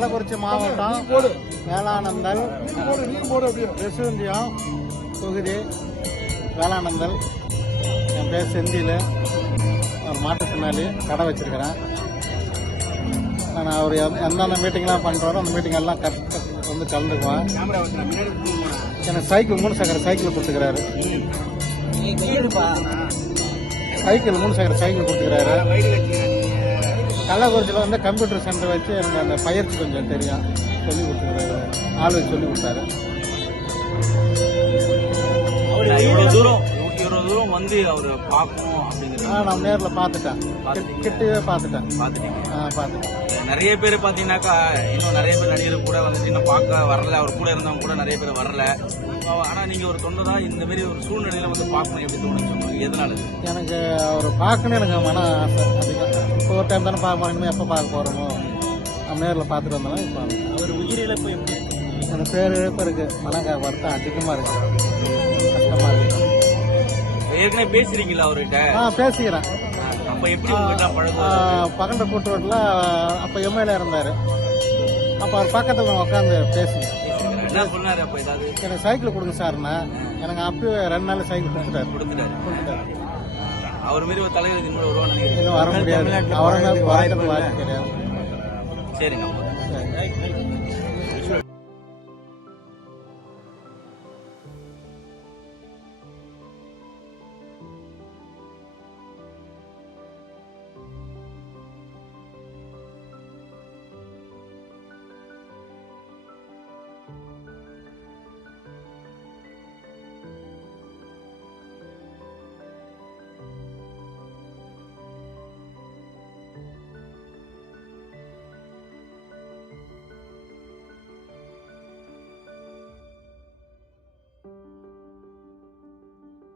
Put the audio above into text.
கள்ளக்குறிச்சி மாவட்டம் வேளானந்தல் ரிசுந்தியம் தொகுதி வேளானந்தல் என் பேர் செந்தில். ஒரு மாற்றுத்திறனாளி கடை வச்சிருக்கிறேன். நான் அவர் எந்த- எந்தெந்த மீட்டிங்லாம் பண்ணுறாரோ அந்த மீட்டிங் எல்லாம் கரெக்டாக வந்து கலந்துக்குவேன். எனக்கு சைக்கிள் மூணு சக்கர சைக்கிள் கொடுத்துக்கிறாரு. சைக்கிள் மூணு சக்கர சைக்கிள் கொடுத்துக்கிறாரு. கள்ளக்குறிச்சியில் வந்து கம்ப்யூட்டர் சென்டர் வச்சு எனக்கு அந்த பயிற்சி கொஞ்சம் தெரியும். சொல்லி கொடுத்துக்கிறாரு ஆள் சொல்லி கொடுத்தாரு. இவ்வளவு தூரம் இவ்வளவு தூரம் வந்து அவரை பார்க்கணும் அப்படிங்கிறது. ஆ நான் நேரில் பார்த்துட்டேன். கிட்ட- கிட்டவே பார்த்துட்டேன். பார்த்துட்டீங்க. ஆ பார்த்துட்டேன். நிறைய பேர் பாத்தீங்கன்னாக்கா இன்னும் நிறைய பேர் நடிகர் பார்க்க வரல அவர் கூட இருந்தவங்க கூட நிறைய பேர் வரல. ஆனா நீங்க ஒரு தொண்டதா இந்த மாதிரி ஒரு சூழ்நிலையில வந்து பார்க்கணும் எப்படி தோணுச்சு எதனால? எனக்கு அவர் பார்க்கணும் எனக்கு மன ஆசை அதிகம். இப்போ ஒரு டைம் தானே பார்க்க இனிமேல் எப்போ பார்க்க போகிறோமோ நம்ம நேரில் பார்த்துட்டு வந்தாலும் இப்போ அவர் உயிரிழப்பு எப்படி எனக்கு பேர் இழப்பு இருக்கு. மனங்க வருத்தம் அதிகமாக இருக்கு. கஷ்டமாக இருக்கு. ஏற்கனவே பேசுறீங்களா அவர்கிட்ட? ஆ பேசிக்கிறேன். அப்ப எப்படி பகண்ட கூட்டு ரோட்டில் அப்போ எம்எல்ஏ இருந்தார். அப்போ அவர் பக்கத்தில் உட்காந்து பேசினேன் என்ன சொன்னாரு அப்ப ஏதாவது எனக்கு சைக்கிள் கொடுங்க சார்ண்ணா எனக்கு அப்பயே ரெண்டு நாள் சைக்கிள் கொடுத்துட்டாரு கொடுத்துட்டாரு கொடுத்துட்டாரு அவர் மாதிரி ஒரு தலைவர் இது வருவான்னு வர முடியாது அவரை வாய்ப்பு கிடையாது சரிங்க சரி